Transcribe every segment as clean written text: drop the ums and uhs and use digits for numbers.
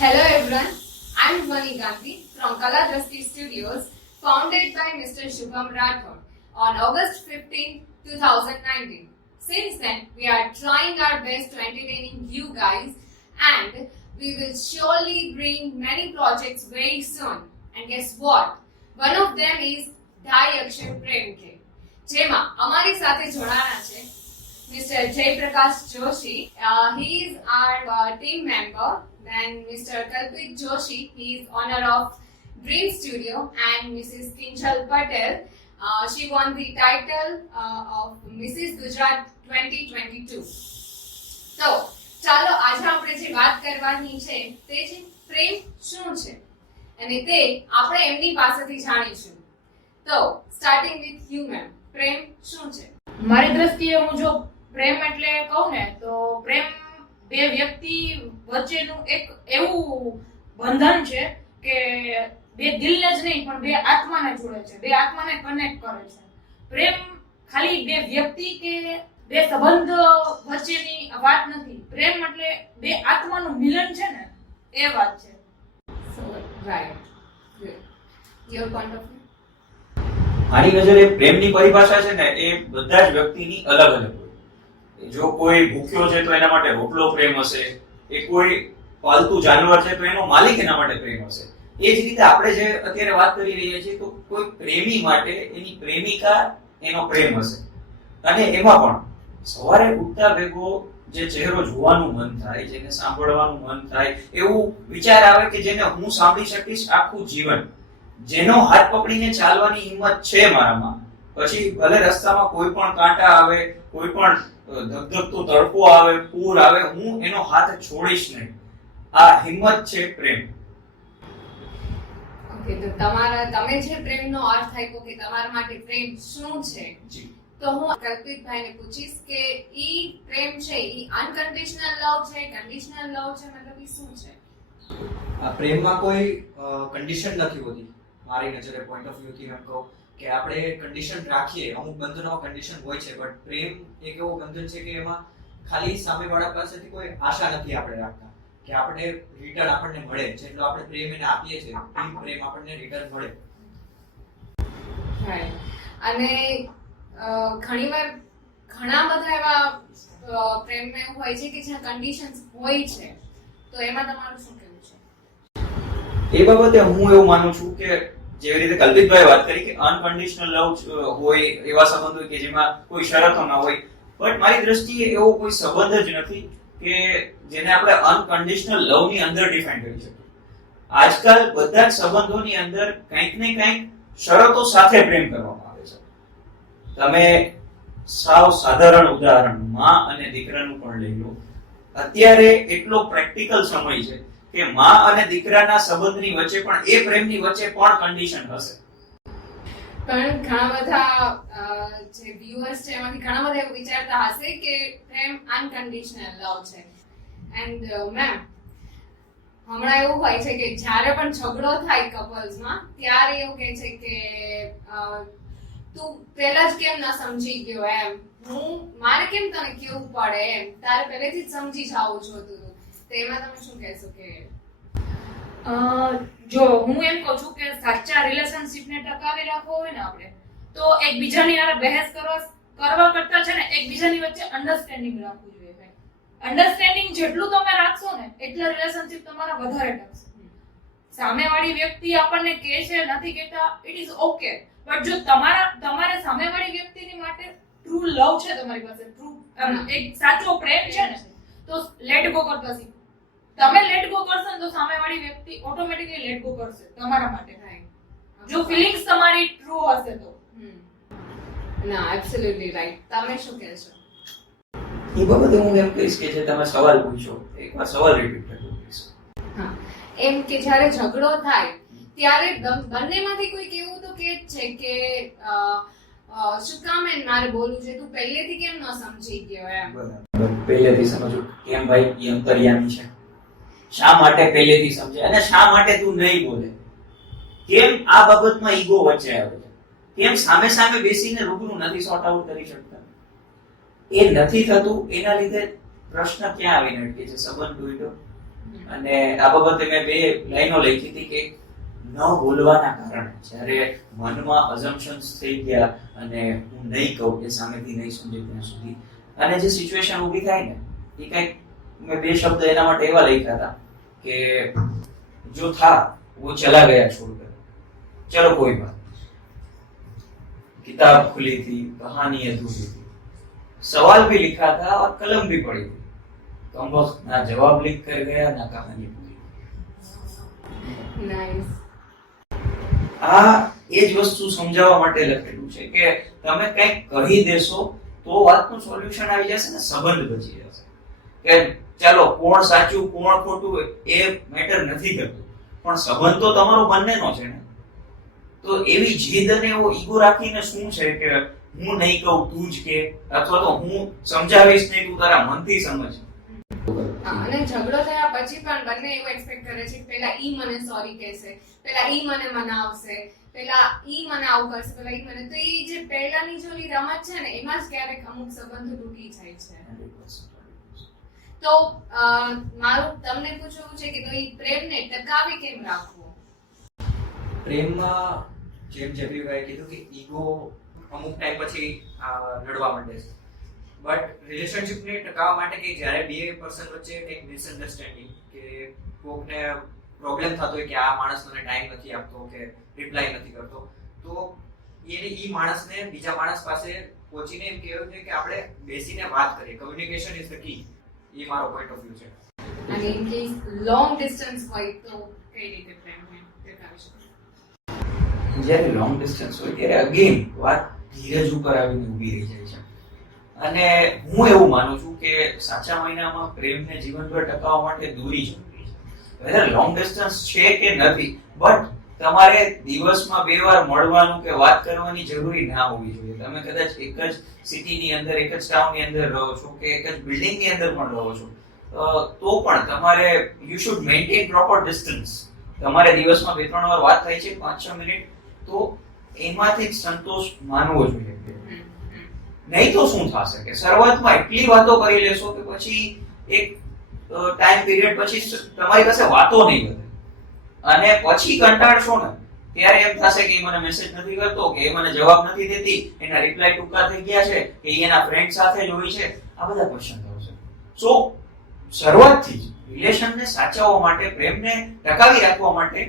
Hello everyone, I'm Dhwani Gandhi from Kala Drashti Studios, founded by Mr. Shubham Rathod on August 15, 2019. Since then, we are trying our best to entertaining you guys, and we will surely bring many projects very soon. And guess what? One of them is Dhai Akshar Prem Ke, જેમાં અમારી સાથે જોડાણા છે Mr. Jayprakash Joshi. He is our team member. Then Mr. Kalpit Joshi, he is owner of Dream Studio, and Mrs. Kinchal Patel. She won the title of Mrs. Gujarat 2022. તો ચાલો આજે આપણે જે વાત કરવાની છે તે છે પ્રેમ શું છે અને તે આપણે એમની પાસેથી જાણીશું. તો સ્ટાર્ટિંગ વિથ યુ મેમ, પ્રેમ શું છે? મારી દ્રષ્ટિએ હું જો પ્રેમ એટલે કહું ને તો પ્રેમ બે વ્યક્તિ વચ્ચેનું એક એવું બંધન છે કે બે દિલને જ નહીં પણ બે આત્માને જોડે છે, બે આત્માને કનેક્ટ કરે છે. પ્રેમ ખાલી બે વ્યક્તિ કે બે સંબંધ વચ્ચેની વાત નથી. પ્રેમ એટલે બે આત્માનું મિલન છે ને એ વાત છે. સો right, your point of view? મારી નજરે પ્રેમની પરિભાષા છે ને એ બધા જ વ્યક્તિની અલગ અલગ હોય. જો કોઈ ભૂખ્યો છે તો એના માટે રોટલો પ્રેમ હશે, એ કોઈ પાલતુ જાનવર છે તો એનો માલિક એના માટે પ્રેમ હશે. એ જ રીતે આપણે જે અત્યારે વાત કરી રહ્યા છીએ તો કોઈ પ્રેમી માટે એની પ્રેમિકા એનો પ્રેમ હશે. અને એમાં પણ સવારે ઉઠતા ભેગો જે ચહેરો જોવાનું મન થાય, જેને સાંભળવાનું મન થાય, એવું વિચાર આવે કે જેને હું સાંભળી શકીશ આખું જીવન, જેનો હાથ પકડીને ચાલવાની હિંમત છે મારામાં, પછી ભલે રસ્તામાં કોઈ પણ કાંટા આવે, કોઈ પણ ધગધગતો તડકો આવે, પૂર આવે, હું એનો હાથ છોડીશ નહીં. આ હિંમત છે પ્રેમ. ઓકે, તો તમે જે પ્રેમનો અર્થ આપ્યો કે તમારા માટે પ્રેમ શું છે, તો હું કલ્પિતભાઈને પૂછીશ કે ઈ પ્રેમ છે ઈ અનકન્ડિશનલ લવ છે, કન્ડિશનલ લવ છે, મતલબ ઈ શું છે? આ પ્રેમમાં કોઈ કન્ડિશન નથી હોતી. મારી નજરે પોઈન્ટ ઓફ વ્યૂ થી એમ કહું કે આપણે કન્ડિશન રાખીએ, અમુક બંધનોમાં કન્ડિશન હોય છે, બટ પ્રેમ એક એવો બંધન છે કે એમાં ખાલી સામેવાળા પાસેથી કોઈ આશા નથી આપણે રાખતા કે આપણે રિટર્ન આપણને મળે. જેટલો આપણે પ્રેમ એને આપીએ છીએ એ પ્રેમ આપણને રિટર્ન મળે. અને ઘણીવાર ઘણા બધા એવા પ્રેમમાં એવું હોય છે કે જ્યાં કન્ડિશન્સ હોય છે, તો એમાં તમારું શું કહેવું છે? એ બાબતે હું એવું માનું છું કે જેવી રીતે કલ્પિતભાઈ વાત કરી કે અનકન્ડિશનલ લવ હોય, એવા સંબંધ હોય કે જેમાં કોઈ શરતો ના હોય, બટ મારી દ્રષ્ટિએ એવો કોઈ સંબંધ જ નથી કે જેને આપણે અનકન્ડિશનલ લવ ની અંદર ડિફાઇન કરી શકીએ. આજકાલ બધા જ સંબંધોની અંદર કંઈક ને કંઈક શરતો સાથે પ્રેમ કરવામાં આવે છે. તમે સાવ સાધારણ ઉદાહરણ માં અને દીકરાનું પણ લઈ લો. અત્યારે એટલો પ્રેક્ટિકલ સમય છે કે માં અને દીકરાના સંબંધની વચ્ચે પણ એ પ્રેમની વચ્ચે પણ કન્ડિશન હશે. પણ ઘણા બધા જે વ્યુઅર્સ છે એમાંથી ઘણા બધા એવું વિચારતા હશે કે પ્રેમ અનકન્ડિશનલ લવ છે. એન્ડ મેમ, હમણાં એવું હોય છે કે જ્યારે પણ ઝઘડો થાય કપલ્સમાં ત્યારે એવું કહે છે કે તું પહેલા જ કેમ ના સમજી ગયો, એમ મારે કેમ તને કેવું પડે, એમ તારે પહેલેથી જ સમજી જવું જોતું હતું. તો એમાં તમે શું કહેશો? કે જો હું એમ કહું છું કે સાચા રિલેશનશિપને ટકાવી રાખવો હોય ને આપણે, તો એકબીજાની હારે બહેસ કરવા કરતા છે ને એકબીજાની વચ્ચે અન્ડરસ્ટેન્ડિંગ રાખવું જોઈએ. અન્ડરસ્ટેન્ડિંગ જેટલું તમે રાખશો ને એટલા રિલેશનશિપ તમારા વધારે ટકશે. સામેવાળી વ્યક્તિ આપણને કહે છે નથી કહેતા, ઇટ ઇઝ ઓકે, બટ જો તમારે સામેવાળી વ્યક્તિની માટે ટ્રુ લવ છે, તમારી પાસે ટ્રુ એક સાચો પ્રેમ છે ને, તો લેટ ગો કરતા શીખો. તમે લેટ ગો કરશો ને તો સામેવાળી વ્યક્તિ ઓટોમેટિકલી લેટ ગો કરશે તમારા માટે. જો ફીલિંગ્સ તમારી ટ્રુ હશે તો. ના, એબ્સોલ્યુટલી રાઈટ. તમે શું કહેશો? એ બાબતે હું એમ કહીશ કે જે તમે સવાલ પૂછ્યો એકવાર સવાલ રિપીટ કરજો પ્લીઝ. હા, એમ કે જ્યારે ઝઘડો થાય ત્યારે બંનેમાંથી કોઈક એવું તો કે જ છે કે શું કામ એમ મારે બોલવું છે, તું પહેલેથી કેમ ન સમજી ગયો, એમ. બરાબર, પહેલેથી સમજો કેમ ભાઈ એ અંતર્યામી છે, શા માટે પહેલેથી સમજે, અને શા માટે તું નહીં બોલે, કેમ આ બાબતમાં ઈગો વચ્ચે આવે છે, કેમ સામે સામે બેસીને રૂબરૂ નથી સોર્ટ આઉટ કરી શકતા. એ નથી થતું, એના લીધે પ્રશ્ન ક્યાં આવીને અટકે છે? સંબંધ તૂટ્યો, અને આ બાબતે મેં 2 લાઈનો લખી હતી કે ન બોલવાના કારણે જ્યારે મનમાં અઝમ્પશન્સ થઈ ગયા અને હું નહીં કહું એ સામેથી નહીં સમજે ત્યાં સુધી અને જે સિચ્યુએશન ઊભી થાય ને એ કંઈક મેં 2 શબ્દ એના માટે એવા લખ્યા હતા કે જો था वो चला गया छोड़कर चलो कोई बात किताब खुली थी कहानी अधूरी थी सवाल भी लिखा था और कलम भी पड़ी थी कम वक्त ना जवाब लिख कर गया ना कहानी पूरी નાઇસ. આ એ જ વસ્તુ સમજાવવા માટે લખેલું છે કે તમે કંઈક કહી દેશો તો વાતનું સોલ્યુશન આવી જશે ને સંબંધ બચી જશે કે ચાલો કોણ સાચું કોણ ખોટું એ મેટર નથી કરતું પણ સંબંધ તો તમારો બંનેનો છે ને તો એવી જીદ અને એવો ઈગો રાખીને શું છે કે હું નહીં કહું તું જ કે અથવા તો હું સમજાવીશ નહીં તું તારા મનથી સમજ. અને ઝઘડો થયા પછી પણ બંને એવું એક્સપેક્ટ કરે છે કે પેલા ઈ મને સોરી કહેશે, પેલા ઈ મને મનાવશે, પેલા ઈ મને આવું કરશે, પેલા ઈ મને, તો ઈ જે પહેલાની જો ઈ રમત છે ને એમાં જ ક્યારેક અમુક સંબંધો તૂટી જાય છે. તો મારું તમને પૂછવું છે કે તો ઈ પ્રેમને ટકાવી કેમ રાખવો? પ્રેમમાં જેમ જેબીભાઈએ કીધું કે ઈગો અમુક ટાઈમ પછી લડવા માંડે છે બટ રિલેશનશિપને ટકાવવા માટે કે જ્યારે 2 પર્સન વચ્ચે એક મિસઅન્ડરસ્ટેન્ડિંગ કે કોકને પ્રોબ્લેમ થતો હોય કે આ માણસ મને ટાઈમ નથી આપતો કે રિપ્લાય નથી કરતો તો ઈ માણસને બીજા માણસ પાસે પહોંચીને એમ કહેવું છે કે આપણે બેસીને વાત કરીએ. Communication is the key. એ મારો પોઈન્ટ ઓફ વ્યૂ છે. અને ઇન કેસ લોંગ ડિસ્ટન્સ હોય તો કઈ રીતે પ્રેમને ટકાવી શકાય? જ્યારે લોંગ ડિસ્ટન્સ હોય ત્યારે અગેન વાત ધીરજ ઉપર આવીને ઊભી રહી જાય છે અને હું એવું માનું છું કે સાચા મહિનામાં પ્રેમને જીવનભર ટકાવવા માટે દૂરી જરૂરી છે. વેધર લોંગ ડિસ્ટન્સ છે કે નથી બટ તમારે દિવસમાં 2 વાર મળવાનું કે વાત કરવાની જરૂરી ના હોવી જોઈએ. તમે કદાચ એક જ સિટીની અંદર એક જ ટાઉનની અંદર રહો છો કે એક જ બિલ્ડિંગની અંદર પણ રહો છો તો પણ તમારે you should maintain proper distance. તમારે દિવસમાં 2-3 વાર વાત થાય છે 5-6 મિનિટ તો એમાંથી જ સંતોષ માનવો જોઈએ. નહીં તો શું થશે કે શરૂઆતમાં એટલી વાતો કરી લેશો કે પછી એક ટાઈમ પીરિયડ પછી તમારી પાસે વાતો નહીં વધે અને પછી કંટાળશો ને ત્યારે એમ થશે કે મને મેસેજ નથી કરતો કે એ મને જવાબ નથી દેતી, એના રિપ્લાય ટૂંકા થઈ ગયા છે કે એના ફ્રેન્ડ સાથે જ હોય છે. આ બધા ક્વેશ્ચન થશે. સો શરૂઆતથી જ રિલેશનને સાચવવા માટે પ્રેમને ટકાવી રાખવા માટે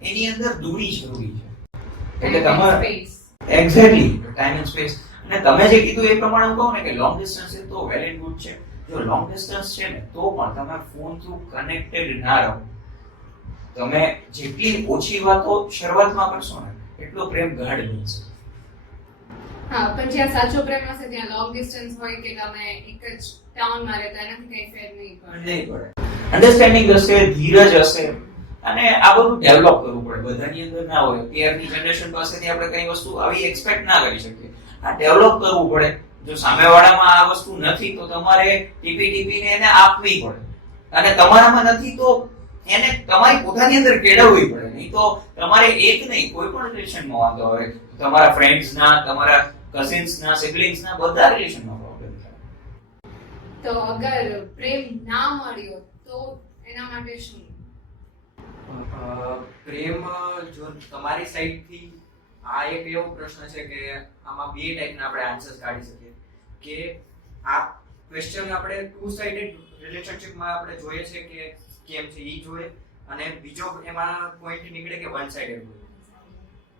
એની અંદર દૂરી જરૂરી છે. એટલે તમારે એક્ઝેક્ટલી ટાઈમ એન્ડ સ્પેસ. અને તમે જે કીધું એ પ્રમાણે હું કહું ને કે લોંગ ડિસ્ટન્સ છે તો વેલ એન્ડ ગુડ છે. જો લોંગ ડિસ્ટન્સ છે ને તો પણ તમે ફોન થ્રુ કનેક્ટેડ ના રહો. તમે જેટલી ઓછી વાતો શરૂઆતમાં કરશો ને એટલો પ્રેમ ગાઢ બનશે. હા, પણ જ્યાં સાચો પ્રેમ હશે ત્યાં લોંગ ડિસ્ટન્સ હોય કે તમે એક જ ટાઉનમાં રહેતા એનાથી કઈ ફેર નહીં પડે. અન્ડરસ્ટેન્ડિંગ હશે, ધીરજ હશે અને આ બધું ડેવલપ કરવું પડે. બધાની અંદર ના હોય. અત્યારની જનરેશન પાસેથી આપણે કઈ વસ્તુ આવી એક્સપેક્ટ ના કરી શકીએ. આ ડેવલપ કરવું પડે. જો સામેવાળામાં આ વસ્તુ નથી તો તમારે ટીપીને એને આપવી પડે અને તમારામાં નથી તો એને તમારી પોતાની અંદર કેળવવી પડે. નહીં તો તમારે એક નહીં કોઈ પણ રિલેશનમાં વાંધો આવે. તમારા ફ્રેન્ડ્સના, તમારા કઝિન્સના, સિબ્લિંગ્સના બધા રિલેશનમાં પ્રોબ્લેમ થાય. તો અગર પ્રેમ ના મળ્યો તો એના માટે શું? પ્રેમ જો તમારી સાઈડથી આ એક એવો પ્રશ્ન છે કે આમાં 2 ટાઈપના આપણે આન્સર્સ કાઢી શકીએ કે આ ક્વેશ્ચન આપણે 2 સાઇડેડ રિલેશનશિપમાં આપણે જોઈએ છે કે કેમ છે ઈ જોઈએ અને બીજો એમાં પોઈન્ટ નીકળે કે વન સાઇડેડ હોય.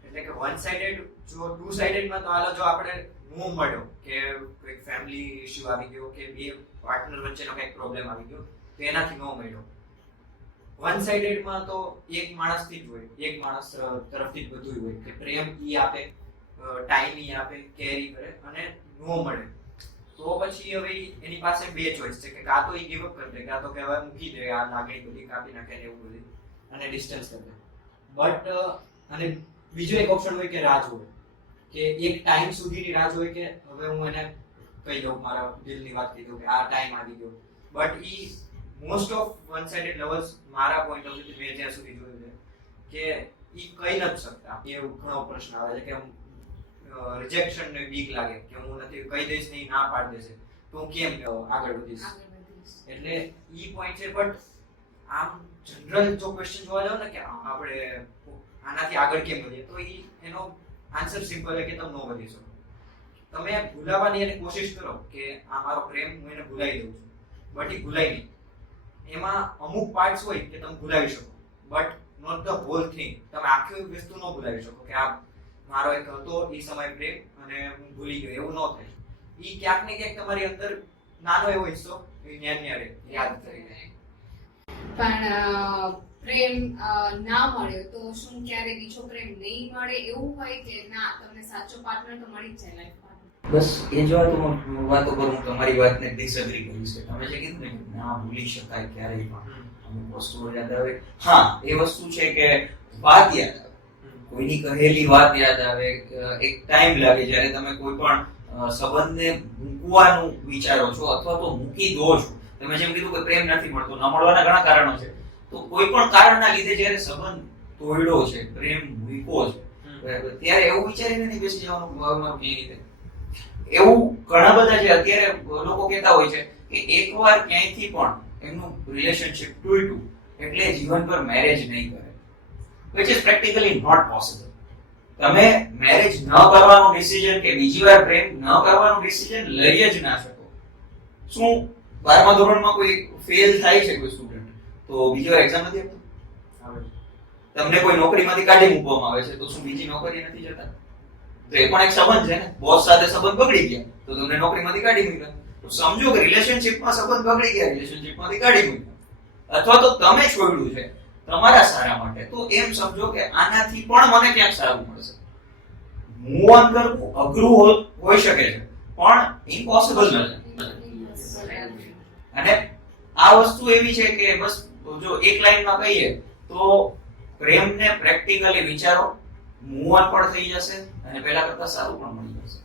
એટલે કે વન સાઇડેડ જો 2 સાઇડેડમાં તો હાલો જો આપણે નો મળ્યો કે કોઈ ફેમિલી ઇશ્યુ આવી ગયો કે 2 પાર્ટનર વચ્ચેનો કંઈક પ્રોબ્લેમ આવી ગયો તો એનાથી નો મળ્યો. વન સાઇડેડમાં તો એક માણસથી જ હોય, એક માણસ તરફથી જ બધું હોય કે પ્રેમ ઈ આપે, ટાઈમ ઈ આપે, કેર ઈ કરે અને નો મળે તો પછી હવે એની પાસે 2 ચોઇસ છે કે કાં તો ઈ ગિવ અપ કરી દે કાં તો કે હવે મૂકી દે આ લાગણી બધી કાપી નાખે ને એવું બધું અને ડિસ્ટન્સ કરી દે. બટ અને બીજો એક ઓપ્શન હોય કે રાહ જોવે કે એક ટાઈમ સુધીની રાહ જોવે કે હવે હું એને કહી દઉં મારા દિલની વાત કહી દઉં કે આ ટાઈમ આવી ગયો. But E most of one sided lovers મારા પોઈન્ટ ઓફ વ્યૂ મેં જ્યાં સુધી જોયું છે કે ઈ કહી નથી શકતા. એવું ઘણો પ્રશ્ન આવે છે કે રિજેક્શન ને બીક લાગે કે હું નથી કહી દઈશ નહીં ના પાડી દેશે તો હું કેમ આગળ વધીશ. એટલે ઈ પોઈન્ટ છે. બટ આમ જનરલ જો ક્વેશ્ચન જોવા જાવ ને કે આપણે આનાથી આગળ કેમ વધીએ, તો એનો આન્સર સિમ્પલ છે કે તમે ન વધી શકો. તમે ભૂલાવાની એની કોશિશ કરો કે આ મારો પ્રેમ હું એને ભૂલાવી દઉં છું, બટ એ ભૂલાય નહીં. એમાં અમુક પાર્ટ્સ હોય કે તમે ભૂલાવી શકો, but not the whole thing. તમે આખી વસ્તુ ન ભૂલાવી શકો કે આ મારો એક હતો એ સમય પ્રેમ અને હું ભૂલી ગયો, એવું ન થાય. એ ક્યાંક ને ક્યાંક તમારી અંદર નાનો એવો હિસ્સો યાદ કરી દે. પણ પ્રેમ ના મળ્યો તો શું ક્યારે બીજો પ્રેમ નહીં મળે એવું હોય કે ના તમને સાચો પાર્ટનર તો મળી જ જાય લાઈફમાં? બસ એ જ વાતો કરું, તમારી વાતને ડિસએગ્રી કરીશ. તમે જે કીધું ને કે ના ભૂલી શકાય ક્યારેય પણ અમુક વસ્તુઓ યાદ આવે, હા એ વસ્તુ છે કે વાત યાદ આવે, કોઈની કહેલી વાત યાદ આવે. એક ટાઈમ લાગે જ્યારે તમે કોઈ પણ સંબંધને મૂકવાનું વિચારો છો અથવા તો મૂકી દો છો. તમે જેમ કીધું કે પ્રેમ નથી મળતો, ન મળવાના ઘણા કારણો છે. તો કોઈ પણ કારણના લીધે જ્યારે સંબંધ તોડ્યો છે, પ્રેમ મૂક્યો છે, બરાબર, ત્યારે એવું વિચારીને નહીં બેસી જવાનું ભાવના કેવી રીતે. એવું ઘણા બધા જે અત્યારે લોકો કહેતા હોય છે કે એકવાર ક્યાંયથી પણ એમનું રિલેશનશિપ તૂટ્યું એટલે જીવનભર મેરેજ નહીં કરે, which is practically not possible. તમે મેરેજ ન કરવાનું ડિસિઝન કે બીજી વાર પ્રેમ ન કરવાનું ડિસિઝન લઈ જ ના શકો. શું 12મા ધોરણમાં કોઈ ફેલ થાય છે કોઈ સ્ટુડન્ટ તો બીજી વાર એક્ઝામ નથી આપતો? તમને કોઈ નોકરીમાંથી કાઢી મૂકવામાં આવે છે તો શું બીજી નોકરી નથી જતા? તો એ પણ એક સંબંધ છે ને. બોસ સાથે સંબંધ બગડી ગયા તો તમને નોકરીમાંથી કાઢી મૂક્યા. તો સમજો કે રિલેશનશિપમાં સંબંધ બગડી ગયા, રિલેશનશિપમાંથી કાઢી મૂક્યા, અથવા તો તમે છોડ્યું છે તમારા સારા માટે, તો એમ સમજો કે આનાથી પણ મને ક્યાંક સારું મળશે. મૂવ ઓન કરવું અઘરું હોઈ શકે છે પણ ઇમ્પોસિબલ નથી. અને આ વસ્તુ એવી છે કે બસ જો એક લાઈનમાં કહીએ તો પ્રેમને પ્રેક્ટિકલી વિચારો, મૂવ ઓન પણ થઈ જશે અને પહેલા કરતા સારું પણ મળી જશે.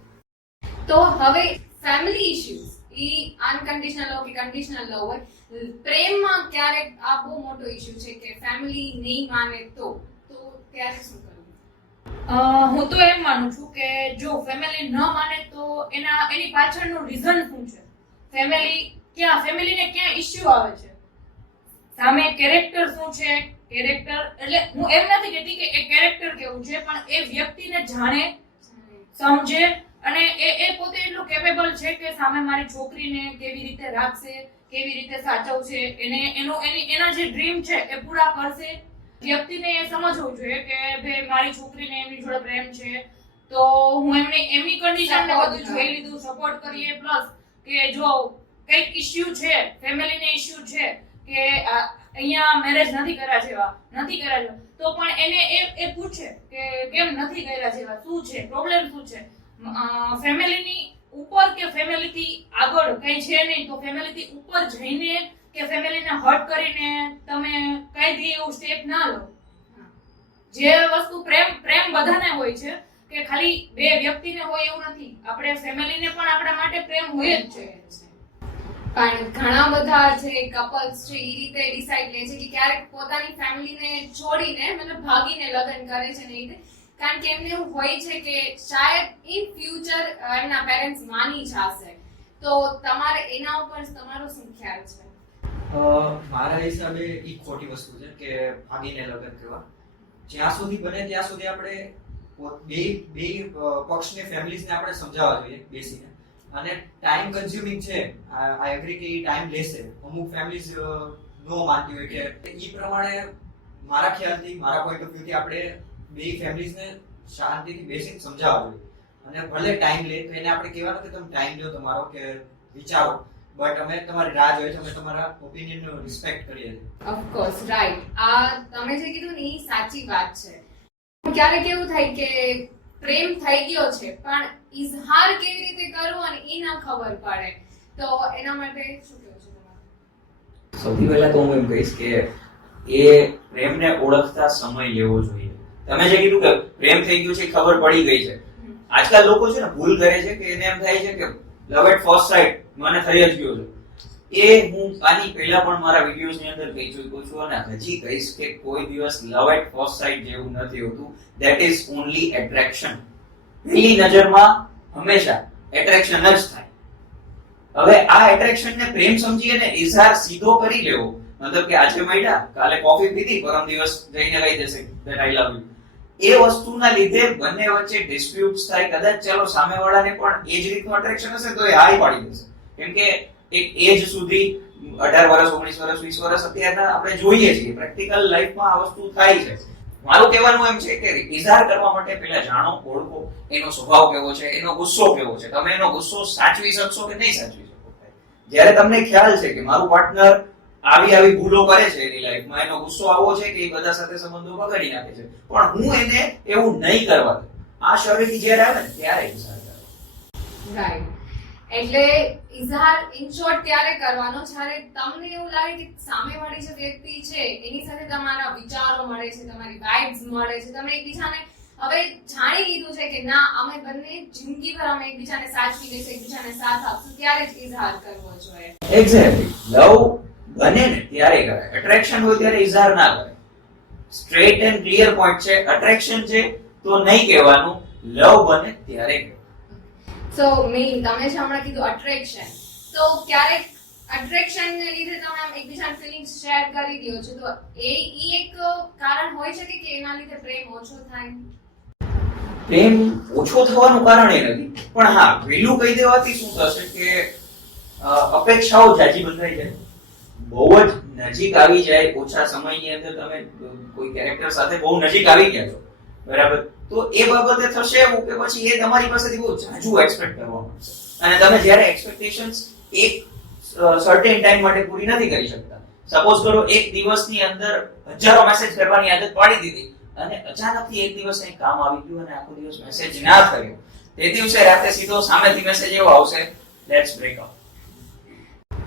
તો હવે ફેમિલી ઇશ્યુઝ ઈ અનકન્ડિશનલ હોય કે કન્ડિશનલ હોય, પ્રેમમાં ક્યારેક આ બહુ મોટો ઇશ્યુ છે કે ફેમિલી નહીં માને તો ત્યારે શું કરવું? હું તો એમ માનું છું કે જો ફેમિલી ન માને તો એની પાછળનું રીઝન શું છે, ફેમિલીને ક્યાં ઇશ્યુ આવે છે, સામે કેરેક્ટર શું છે. કેરેક્ટર એટલે હું એમ નથી કહેતી કે એ કેરેક્ટર કેવું છે, પણ એ વ્યક્તિને જાણે, સમજે અને એ પોતે એટલું કેપેબલ છે કે સામે મારી છોકરીને કેવી રીતે રાખશે, કેવી રીતે સાચવશે, એના જે ડ્રીમ છે એ પૂરા કરશે. વ્યક્તિને એ સમજવું જોઈએ કે ભાઈ મારી છોકરીને એમની જોડે પ્રેમ છે તો હું એમની કન્ડિશનને બધું જોઈ લીધું, સપોર્ટ કરીએ. પ્લસ કે જો કંઈક ઇશ્યુ છે, ફેમિલીને ઇશ્યુ છે કે અહીંયા મેરેજ નથી કર્યા જેવા, તો પણ એને એ પૂછે કે કેમ નથી કર્યા જેવા, શું છે પ્રોબ્લેમ, શું છે. ફેમિલીની ઉપર કે ફેમિલીથી આગળ કઈ છે નહીં, તો ફેમિલીથી ઉપર જઈને કે ફેમિલીને હર્ટ કરીને તમે કઈ બી એવું સ્ટેપ ના લો. જે વસ્તુ પ્રેમ બધાને હોય છે કે ખાલી બે વ્યક્તિને હોય એવું નથી. આપણે ફેમિલીને પણ આપણા માટે પ્રેમ હોય જ છે. પણ ઘણા બધા જે કપલ્સ છે એ રીતે ડિસાઈડ લે છે કે ક્યારેક પોતાની ફેમિલીને છોડીને મતલબ ભાગીને લગ્ન કરે છે ને એ રીતે, કારણ કે એમને એવું હોય છે કે શાયદ ઇન ફ્યુચર એમના પેરેન્ટ્સ માની જશે. તો તમારે એના ઉપર તમારો શું ખ્યાલ છે? મારા હિસાબે ઈ ખોટી વસ્તુ છે કે ભાગીને લગ્ન કરવા. જ્યાં સુધી બને ત્યાં સુધી આપણે બે પક્ષને ફેમિલીઝને આપણે સમજાવવા જોઈએ બેસીને. અને ટાઈમ કન્ઝ્યુમિંગ છે, આઈ એગ્રી કે ટાઈમ લેશે. અમુક ફેમિલીઝ નો માનતી હોય કે ઈ પ્રમાણે મારા ખ્યાલથી, મારા પોઈન્ટ ઓફ વ્યૂથી આપણે બે ફેમિલીઝને શાંતિથી બેસીને સમજાવવા જોઈએ. અને ભલે ટાઈમ લે તો એને આપણે કહેવાનું કે તમે ટાઈમ લો તમારો કે વિચારો, બટ અમે તમારી રાહ જોઈએ, અમે તમારા ઓપિનિયનનો રિસ્પેક્ટ કરીએ છીએ. Of course right. આ તમે જે કીધું ને એ સાચી વાત છે. ક્યારેક એવું થાય કે પ્રેમ થઈ ગયો છે પણ ઇઝહાર કેવી રીતે કરવો અને એ ના ખબર પડે, તો એના માટે શું કહેવું છે તમારું? સૌથી પહેલા તો હું એમ કહીશ કે એ પ્રેમને ઓળખતા સમય લેવો જોઈએ. તમે જે કીધું કે પ્રેમ થઈ ગયું છે ખબર પડી ગઈ છે, આજકાલ લોકો છે ને ભૂલ કરે છે કે એને એમ થાય છે કે લવ એટ ફર્સ્ટ સાઇટ મને થઈ જ ગયો છે. એ હું આની પહેલા પણ મારા વિડીયોઝ ની અંદર કહી ચૂક્યો છું અને હજી કહીશ કે કોઈ દિવસ લવ એટ ફર્સ્ટ સાઇટ જેવું નથી હોતું. That is only attraction. પહેલી નજરમાં હંમેશા એટ્રેક્શન જ થાય. હવે આ એટ્રેક્શન ને પ્રેમ સમજી અને ઇઝહાર સીધો કરી લેવો, મતલબ કે આજે મળ્યા, કાલે કોફી પીધી, પરમ દિવસ જઈને કહી દેશે that I love you. એ વસ્તુના લીધે બંને વચ્ચે ડિસ્પ્યુટ્સ થાય. કદાચ ચાલો સામેવાળાને પણ એ જ રીતનું અટ્રેક્શન હશે તો એ હાઈ પાડી દેશે, કેમ કે એક એજ સુધી 18 વર્ષ 19 વર્ષ 20 વર્ષ અત્યારના આપણે જોઈએ છીએ પ્રેક્ટિકલ લાઈફમાં આ વસ્તુ થાય છે. મારું કહેવાનું એમ છે કે ઇઝહાર કરવા માટે પહેલા જાણો, ઓળખો એનો સ્વભાવ કેવો છે, એનો ગુસ્સો કેવો છે, તમે એનો ગુસ્સો સાચવી શકશો કે નહીં સાચવી શકો. જ્યારે તમને ખ્યાલ છે કે મારું પાર્ટનર આવી ભૂલો કરે છે એની લાઈફમાં, એનો ગુસ્સો આવો છે કે એ બધા સાથે સંબંધો બગાડી નાખે છે, પણ હું એને એવું નહીં કરવા દઉં, આ શ્યોરિટી જ્યારે આવે ને ત્યારે ઇઝહાર કરો. રાઈટ. એટલે ઇઝહાર ઇન શોર્ટ ત્યારે કરવાનો જ્યારે તમને એવું લાગે કે સામેવાળી જે વ્યક્તિ છે એની સાથે તમારા વિચારો મળે છે, તમારી વાઇબ્સ મળે છે, તમે એકબીજાને હવે જાણી લીધું છે કે ના અમે બંને જિંદગીભર અમે એકબીજાને સાચવી લઈશું, એકબીજાને સાથ આપશું, ત્યારે જ ઇઝહાર કરવો જોઈએ. એક્ઝેક્ટલી. લવ બને ને ત્યારે કરાય, અટ્રેક્શન હોય ત્યારે ઇઝહાર ના કરાય. સ્ટ્રેટ એન્ડ ક્લિયર પોઈન્ટ છે. અટ્રેક્શન છે તો નહીં કહેવાનું, લવ બને ત્યારે કહેવાનું. સો મેઇન તમે જે હમણાં કીધું અટ્રેક્શન, તો ક્યારેક અટ્રેક્શન ને લીધે તમે આમ એકબીજાની ફિલિંગ્સ શેર કરી દો છો, તો એ એક કારણ હોઈ શકે કે એના લીધે પ્રેમ ઓછો થાય. પ્રેમ ઓછો થવાનું કારણ એ નથી, પણ હા વહેલું કહી દેવાથી શું થશે કે અપેક્ષાઓ જાજી બંધાઈ જાય, બહુ જ નજીક આવી જાય. ઓછા સમયની અંદર તમે કોઈ કેરેક્ટર સાથે બહુ નજીક આવી ગયા છો, બરાબર, તો એ બાબતે થશે એવું કે પછી એ તમારી પાસેથી બહુ જાજુ એક્સપેક્ટ કરવા માંડશે, અને તમે જ્યારે એક્સપેક્ટેશન્સ એક સર્ટેન ટાઈમ માટે પૂરી નથી કરી શકતા. સપોઝ કરો એક દિવસની અંદર હજારો મેસેજ કરવાની આદત પાડી દીધી અને અચાનકથી એક દિવસ કંઈ કામ આવી ગયું અને આખો દિવસ મેસેજ ના થયો, તે દિવસે રાતે સીધો સામેથી મેસેજ એવો આવશે, લેટ્સ બ્રેક અપ.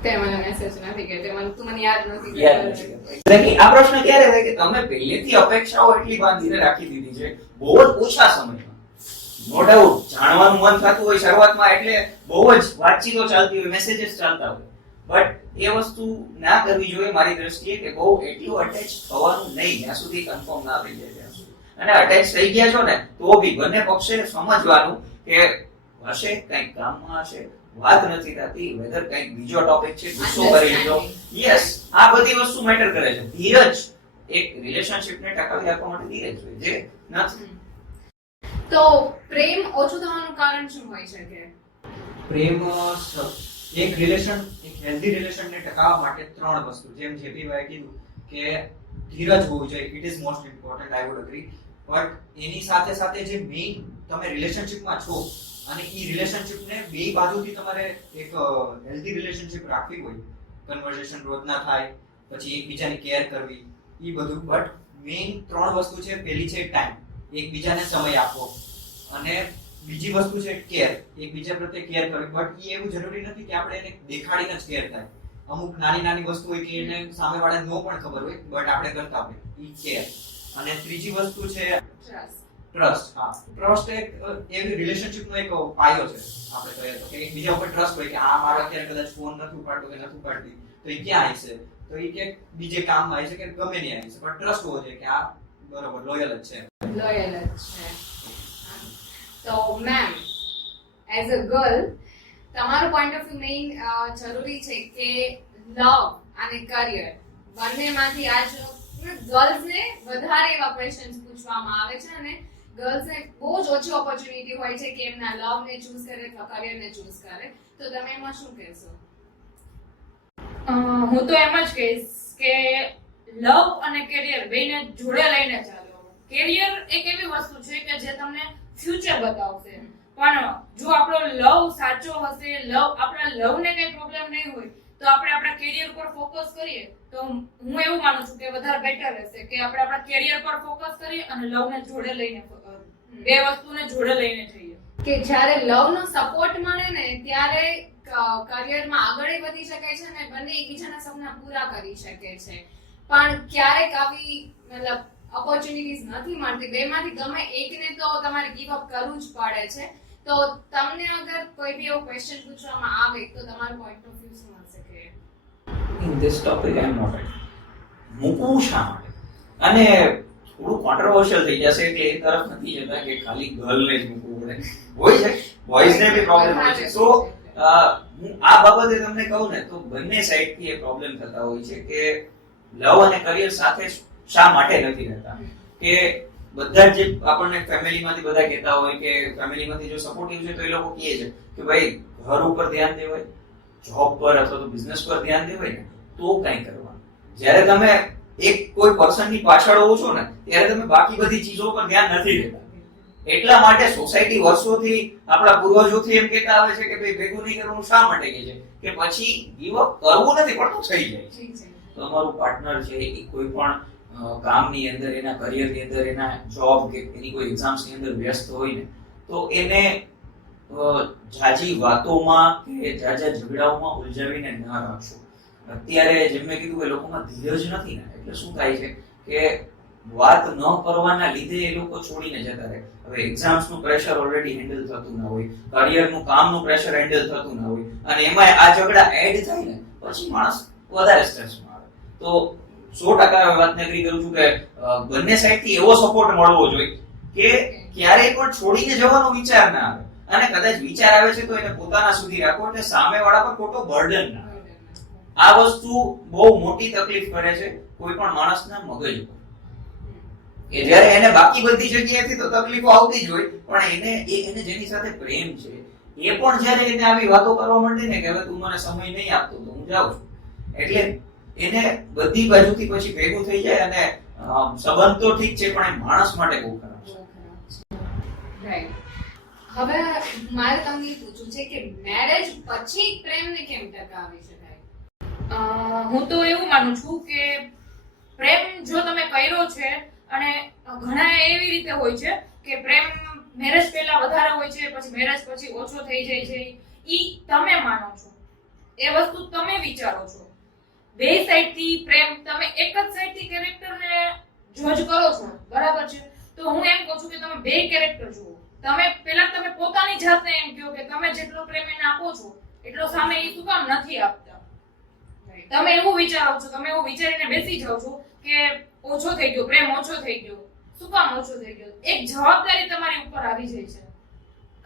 તે મને મેસેજ નથી કે તે મને તું મને યાદ નથી યાદ નથી કરતો. એટલે કે આ પ્રશ્ન ક્યારે થાય કે તમે પહેલેથી અપેક્ષાઓ એટલી બાંધીને રાખી દીધી છે બહુ જ ઓછા સમયમાં. નો ડાઉટ જાણવાનું મન થતું હોય શરૂઆતમાં, એટલે બહુ જ વાતચીતો ચાલતી હોય, મેસેजेस ચાલતા હોય, બટ એ વસ્તુ ના કરવી જોઈએ મારી દ્રષ્ટિએ, કે બહુ એટલું અટેચ થવાનું નહીં જ્યાં સુધી કન્ફર્મ ના થઈ જાય ત્યાં સુધી. અને અટેચ થઈ ગયા છો ને તો બી બંને પક્ષે સમજવાનું કે હશે કંઈક કામમાં હશે, વાત નથી થતી, વેધર કંઈક બીજો ટોપિક છે, ગુસ્સો કરી લીધો, યસ, આ બધી વસ્તુ મેટર કરે છે. ધીરજ એક રિલેશનશિપને ટકાવી રાખવા માટે ધીરજ જોઈએ, જે નથી. તો પ્રેમ ઓછું થવાનું કારણ શું હોઈ શકે? પ્રેમ એક હેલ્ધી રિલેશનને ટકાવવા માટે 3 વસ્તુ, જેમ જેપીભાઈ કીધું કે ધીરજ હોવી જોઈએ, it is most important, I would agree. But એની સાથે સાથે જે મેઇન તમે રિલેશનશિપમાં છો અને એ રિલેશનશિપને બે બાજુથી તમારે એક હેલ્ધી રિલેશનશિપ રાખવી હોય, કન્વર્સેશન રોજ ના થાય, પછી એકબીજાની કેર કરવી, એ બધું. બટ મેઇન 3 વસ્તુ છે. પહેલી છે ટાઈમ, એકબીજાને સમય આપવો, અને બીજી વસ્તુ છે કેર, એકબીજા પ્રત્યે કેર કરવી. બટ એ એવું જરૂરી નથી કે આપણે એને દેખાડીને જ કેર થાય. અમુક નાની વસ્તુ હોય કે એને સામેવાળાને નો પણ ખબર હોય બટ આપણે કરતા હોય, એ કેર. અને ત્રીજી વસ્તુ છે ટ્રસ્ટ. હા, ટ્રસ્ટ એક એવી રિલેશનશિપનો એક પાયો છે. આપણે કહીએ તો કે એકબીજા ઉપર ટ્રસ્ટ હોય કે આ મારો અત્યારે કદાચ ફોન નથી ઉપાડતો કે નથી ઉપાડતી તો એ ક્યાં આવી છે, તો એ કે બીજે કામમાં આવી છે કે ગમે નહીં આવી છે, પણ ટ્રસ્ટ હોવો જોઈએ કે આ બરોબર લોયલ જ છે. લોયલ જ છે. તો મેમ એઝ અ ગર્લ તમારો પોઈન્ટ ઓફ વ્યૂ મેઇન જરૂરી છે કે લવ અને કરિયર બંનેમાંથી આજ ગર્લ્સને વધારે એવા ક્વેશ્ચન્સ પૂછવામાં આવે છે અને ગર્લ્સને બહુ જ ઓછી ઓપોર્ચ્યુનિટી હોય છે કે એમના લવને ચૂઝ કરે અથવા કરિયરને ચૂઝ કરે, તો તમે એમાં શું કહેશો? હું તો એમ જ કહીશ કે લવ અને કેરિયર બેને જોડે લઈને ચાલો. કેરિયર એક એવી વસ્તુ છે કે જે તમને ફ્યુચર બતાવશે, પણ જો આપણો લવ સાચો હશે, આપણા લવને કઈ પ્રોબ્લેમ નહીં હોય તો આપણે આપણા કેરિયર પર ફોકસ કરીએ તો હું એવું માનું છું કે વધારે બેટર રહેશે કે આપણે આપણા કેરિયર પર ફોકસ કરીએ અને લવને જોડે લઈને બે વસ્તુને જોડે લઈને જઈએ. કે જ્યારે લવનો સપોર્ટ મળે ને ત્યારે કરિયરમાં આગળ વધી શકાય છે અને બંને એકબીજાના સપના પૂરા કરી શકે છે. પણ ક્યારેક આવી મતલબ ઓપોર્ચ્યુનિટીઝ નથી મળતી, બેમાંથી ગમે એકને તો તમારે ગીવ અપ કરવું જ પડે છે. તો તમને અગર કોઈ બી એવો ક્વેશ્ચન પૂછવામાં આવે તો તમારું પોઈન્ટ ઓફ વ્યૂ શું હશે? કે in this topic I am not મૂકવું શા માટે, અને થોડું કોન્ટ્રોવર્શિયલ થઈ જશે એટલે એ તરફ નથી જતા કે ખાલી ગર્લને જ મૂકવું પડે, હોય છે બોયઝને બી પ્રોબ્લેમ હોય છે. સો હું આ બાબતે તમને કહું ને તો બંને સાઈડથી એ પ્રોબ્લેમ થતા હોય છે કે લવ અને કરિયર સાથે શા માટે નથી રહેતા? કે બધા જ જે આપણને ફેમિલીમાંથી બધા કહેતા હોય કે ફેમિલીમાંથી જો સપોર્ટિવ છે તો એ લોકો કહે છે કે ભાઈ ઘર ઉપર ધ્યાન દેવાય, જોબ પર અથવા તો બિઝનેસ પર ધ્યાન દેવાય ને તો કંઈ કરવાનું. જ્યારે તમે એક કોઈ પર્સનની પાછળ હોવ છો ને ત્યારે તમે બાકી બધી ચીજો પર ધ્યાન નથી દેતા. એટલા માટે સોસાયટી વર્ષોથી આપણા પૂર્વજોથી એમ કહેતા આવે છે કે ભાઈ ભેગું નહીં કરવું. શા માટે કહે છે? કે પછી ગીવ અપ કરવું નથી પણ તો થઈ જાય છે. તમારું પાર્ટનર છે એ કોઈ પણ કામની અંદર, એના કરિયરની અંદર, એના જોબ કે એની કોઈ એક્ઝામ્સની અંદર વ્યસ્ત હોય ને તો એને જાજી વાતોમાં કે જાજા ઝઘડાઓમાં ઉલઝાવીને ન રાખશો. અત્યારે જેમ મેં કીધું કે લોકોમાં ધીરજ નથી ને એટલે શું થાય છે કે વાત ન કરવાના લીધે એ લોકો છોડીને જતા રહે. હવે એક્ઝામ્સનું પ્રેશર ઓલરેડી હેન્ડલ થતું ના હોય, કરિયરનું કામનું પ્રેશર હેન્ડલ થતું ના હોય અને એમાં આ ઝઘડા એડ થાય ને પછી માણસ વધારે સ્ટ્રેસમાં આવે. તો 100% વાતને એગ્રી કરું છું કે બંને સાઈડથી એવો સપોર્ટ મળવો જોઈએ કે ક્યારેય પણ છોડીને જવાનો વિચાર ના આવે અને કદાચ વિચાર આવે છે તો એને પોતાના સુધી રાખો એટલે સામેવાળા પર ખોટો બર્ડન ના આવે. આ વસ્તુ બહુ મોટી તકલીફ કરે છે કોઈ પણ માણસના મગજ પર. કે જ્યારે એને બાકી બધી જગ્યાએથી તો તકલીફો આવતી જ હોય પણ એને જેની સાથે પ્રેમ છે એ પણ જ્યારે એને આવી વાતો કરવા માંડે ને કે હવે તું મને સમય નહીં આપતો તો હું જાઉં છું એટલે એને બધી બાજુથી પછી ભેગું થઈ જાય અને સંબંધ તો ઠીક છે પણ એ માણસ માટે બહુ ખરાબ છે. રાઈટ. હવે મારે તમને પૂછવું છે કે મેરેજ પછી પ્રેમને કેમ ટકાવી શકાય? હું તો એવું માનું છું કે પ્રેમ જો તમે કર્યો છે અને ઘણા એવી રીતે હોય છે કે પ્રેમ મેરેજ પહેલા વધારે હોય છે પછી મેરેજ પછી ઓછો થઈ જાય છે. ઈ તમે માનો છો, એ વસ્તુ તમે વિચારો છો. બે સાઈડથી પ્રેમ, તમે એક જ સાઈડથી કેરેક્ટરને જજ કરો છો, બરાબર છે? તો હું એમ કહું છું કે તમે બે કેરેક્ટર જુઓ. તમે પોતાની જાતને એમ કહો કે તમે જેટલો પ્રેમ એને આપો છો એટલો સામે એ શું કામ નથી આપતા. તમે એવું વિચારો છો, તમે એવું વિચારીને બેસી જાઓ છો કે ઓછો થઈ ગયો, પ્રેમ ઓછો થઈ ગયો. શું કામ ઓછો થઈ ગયો? એક જવાબદારી તમારી ઉપર આવી જાય છે.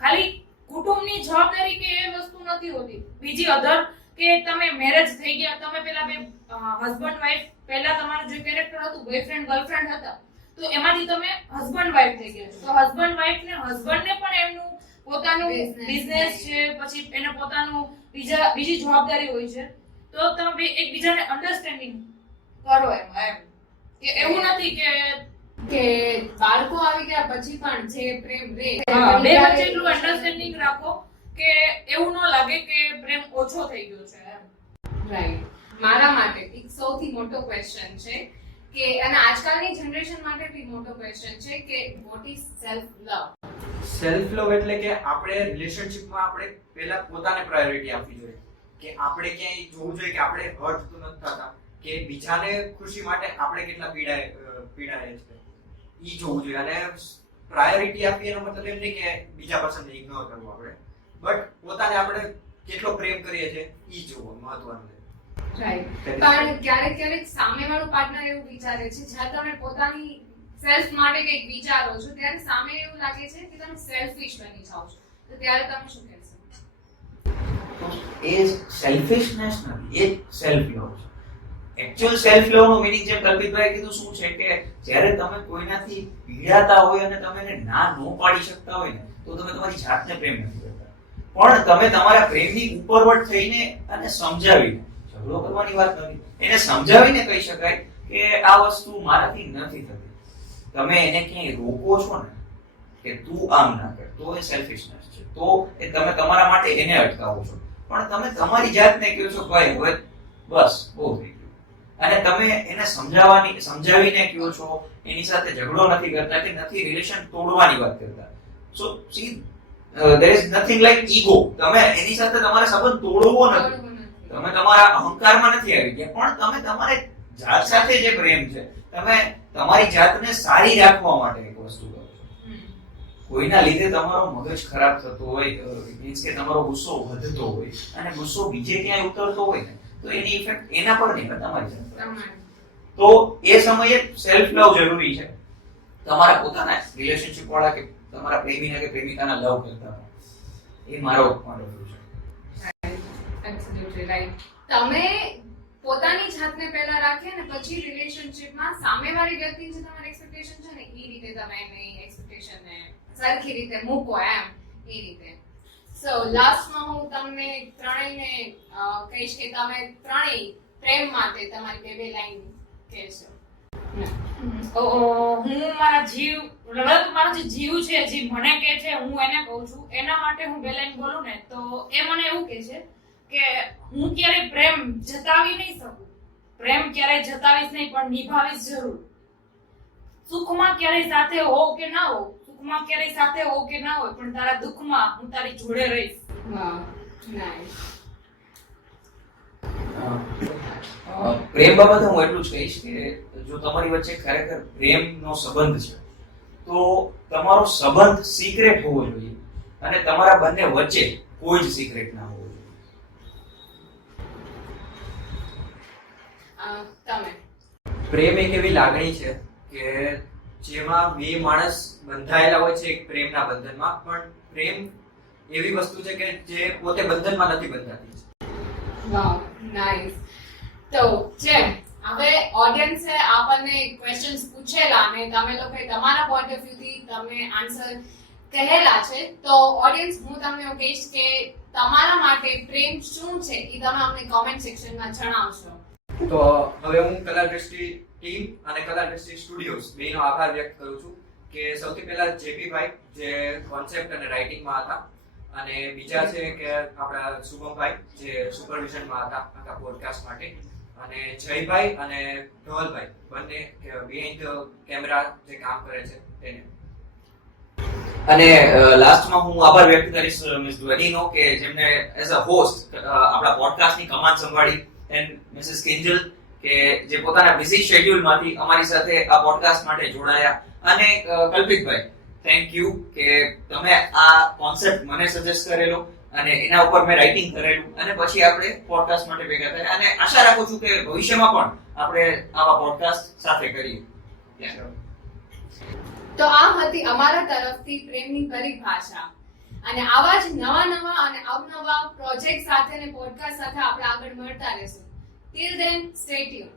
ખાલી કુટુંબની જવાબદારી કે એ વસ્તુ નથી હોતી. બીજી અધર કે તમે મેરેજ થઈ ગયા, તમે પેલા બે હસબન્ડ વાઈફ, પહેલા તમારું જે કેરેક્ટર હતું બોયફ્રેન્ડ ગર્લફ્રેન્ડ હતા તો એમાંથી તમે હસબન્ડ વાઈફ થઈ ગયા છો. તો હસબન્ડ વાઈફ ને હસબન્ડને પણ એમનું પોતાનું બિઝનેસ છે, પછી એને પોતાનું બીજી જવાબદારી હોય છે. તો તમે એકબીજાને અન્ડરસ્ટેન્ડિંગ કરો એમ કે એવું નથી કે બાળકો આવી ગયા પછી પણ જે પ્રેમ રે બે વચ્ચે એટલું અન્ડરસ્ટેન્ડિંગ રાખો કે એવું ન લાગે કે પ્રેમ ઓછો થઈ ગયો છે એમ. રાઈટ. મારા માટે એક સૌથી મોટો ક્વેશ્ચન છે કે અને આજકાલની જનરેશન માટે બી મોટો ક્વેશ્ચન છે કે what is self love? Self love એટલે કે આપણે રિલેશનશિપમાં આપણે પહેલા પોતાને પ્રાયોરિટી આપવી જોઈએ કે આપણે ક્યાંય જોવું જોઈએ કે આપણે હર્ટ તો નથી થતા કે બીજાને ખુશી માટે આપણે કેટલા પીડાય છે ઈ જોવું જોઈએ. અને પ્રાયોરિટી આપવી એનો મતલબ એમ નહીં કે બીજા પર્સનને ઇગ્નોર કરવું આપણે, બટ પોતાને આપણે કેટલો પ્રેમ કરીએ છીએ ઈ જોવું મહત્વનું છે. રાઈટ. પણ ક્યારેક સામેવાળું પાર્ટનર એવું વિચારે છે જ્યારે તમે પોતાની સેલ્ફ માટે કંઈક વિચારો છો ત્યારે સામે એવું લાગે છે કે તમે સેલ્ફિશ બની જાઓ છો, તો ત્યારે તમે શું કહેશો? એ સેલ્ફિશનેસ નથી, એ સેલ્ફ લવ છે. એક્ચ્યુઅલ સેલ્ફ લવ નો મીનિંગ જેમ કલ્પિતભાઈ કીધું શું છે કે જ્યારે તમે કોઈનાથી પીડાતા હોય અને તમે એને ના નો પાડી શકતા હોય ને તો તમે તમારી જાતને પ્રેમ નથી કરતા. પણ તમે તમારા પ્રેમની ઉપરવટ થઈને અને સમજાવીને, ઝઘડો કરવાની વાત નથી, એને સમજાવીને કહી શકાય કે આ વસ્તુ મારાથી નથી થતી. તમે એને ક્યાંય રોકો છો ને કે તું આમ ના કર તો એ સેલ્ફિશનેસ છે. તો એ તમે તમારા માટે એને અટકાવો છો. પણ તમે તમારી જાતને કહો છો ભાઈ હવે બસ બહુ થઈ ગયું અને તમે એને સમજાવીને કહો છો, એની સાથે ઝઘડો નથી કરતા કે નથી રિલેશન તોડવાની વાત કરતા. સો C there is nothing like ego. તમે એની સાથે તમારે સંબંધ તોડવો નથી, તમે તમારા અહંકારમાં નથી આવી ગયા, પણ તમે તમારી જાત સાથે જે પ્રેમ છે તમે તમારી જાતને સારી રાખવા માટે એક વસ્તુ કરો છો. કોઈના લીધે તમારો મગજ ખરાબ થતો હોય, મીન્સ કે તમારો ગુસ્સો વધતો હોય અને ગુસ્સો બીજે ક્યાંય ઉતરતો હોય ને તો એની ઇફેક્ટ એના પર નહીં પણ તમારી જાત. તો એ સમયે સેલ્ફ લવ જરૂરી છે. તમારા પોતાના રિલેશનશિપ વાળા કે તમારા પ્રેમીના કે પ્રેમિકાના લવ કરતા એ મારો પોઈન્ટ ઓફ વ્યૂ છે. Absolutely right. તમે પોતાની જાતને પહેલા રાખીએ ને પછી રિલેશનશિપમાં સામેવાળી વ્યક્તિની જે તમારી એક્સપેક્ટેશન છે ને એ રીતે તમે એની એક્સપેક્ટેશનને સરખી રીતે મૂકો એમ એ રીતે. સો લાસ્ટમાં હું તમને ત્રણેયને કહીશ કે તમે ત્રણેય પ્રેમ માટે તમારી બે લાઈન કહેશો. હું મારા જીવ મારો જે જીવ છે જે મને કહે છે હું એને કહું છું એના માટે હું બે લાઈન બોલું ને તો એ મને એવું કહે છે કે હું ક્યારેય પ્રેમ જતાવી નહીં શકું, પ્રેમ ક્યારેય જતાવીશ નહીં પણ નિભાવીશ જરૂર. સુખમાં ક્યારેય સાથે હોવ કે ના હોવ, સુખમાં ક્યારેય સાથે હોવ કે ના હોય પણ તારા દુઃખમાં હું તારી જોડે રહીશ. વાહ, નાઈસ. પ્રેમ બાબતે હું એટલું જ કહીશ કે જો તમારી વચ્ચે ખરેખર પ્રેમનો સંબંધ છે તો તમારો સંબંધ સિક્રેટ હોવો જોઈએ અને તમારા બંને વચ્ચે કોઈ જ સિક્રેટ ના હોવો જોઈએ. તમે પ્રેમ એક એવી લાગણી છે કે જેમાં બે માણસ બંધાયેલા હોય છે એક પ્રેમના બંધનમાં, પણ પ્રેમ એવી વસ્તુ છે કે જે પોતે બંધનમાં નથી બંધાતી. વાવ, નાઈસ. તો જેમ હવે ઓડિયન્સે આપણને ક્વેશ્ચન્સ પૂછેલા અને તમે લોકોએ તમારા પોઈન્ટ ઓફ વ્યૂથી તમે આન્સર કહેલા છે, તો ઓડિયન્સ હું તમને એવું કહીશ કે તમારા માટે પ્રેમ શું છે એ તમે અમને કોમેન્ટ સેક્શનમાં જણાવશો. તો હવે હું કલા દ્રષ્ટિ ટીમ અને કલા દ્રષ્ટિ સ્ટુડિયોઝ બેનો આભાર વ્યક્ત કરું છું કે સૌથી પહેલા જેપી ભાઈ જે કોન્સેપ્ટ અને રાઇટિંગમાં હતા અને બીજા છે કે આપણા શુભમભાઈ જે સુપરવિઝનમાં હતા આખા પોડકાસ્ટ માટે, અને જયભાઈ અને ધવલભાઈ બંને બિહાઇન્ડ કેમેરા જે કામ કરે છે તેને. અને લાસ્ટમાં હું આભાર વ્યક્ત કરીશ મિસ ધ્વનિનો કે જેમને એઝ અ હોસ્ટ આપણા પોડકાસ્ટની કમાન સંભાળી, એન્ડ મિસિસ કિંજલ કે જે પોતાના બિઝી શેડ્યુલમાંથી અમારી સાથે આ પોડકાસ્ટ માટે જોડાયા, અને કલ્પિતભાઈ થેન્ક યુ કે તમે આ કોન્સેપ્ટ મને સજેસ્ટ કરેલો અને એના ઉપર મેં રાઇટિંગ કરેલું અને પછી આપણે પોડકાસ્ટ માટે ભેગા થયા, અને આશા રાખું છું કે ભવિષ્યમાં પણ આપણે આવા પોડકાસ્ટ સાથે કરીએ. તો આ હતી અમારા તરફથી પ્રેમની પરિભાષા, અને આવા જ નવા અને અવનવા પ્રોજેક્ટ સાથે અને પોડકાસ્ટ સાથે આપણે આગળ મળતા રહેશું. Till then stay tune.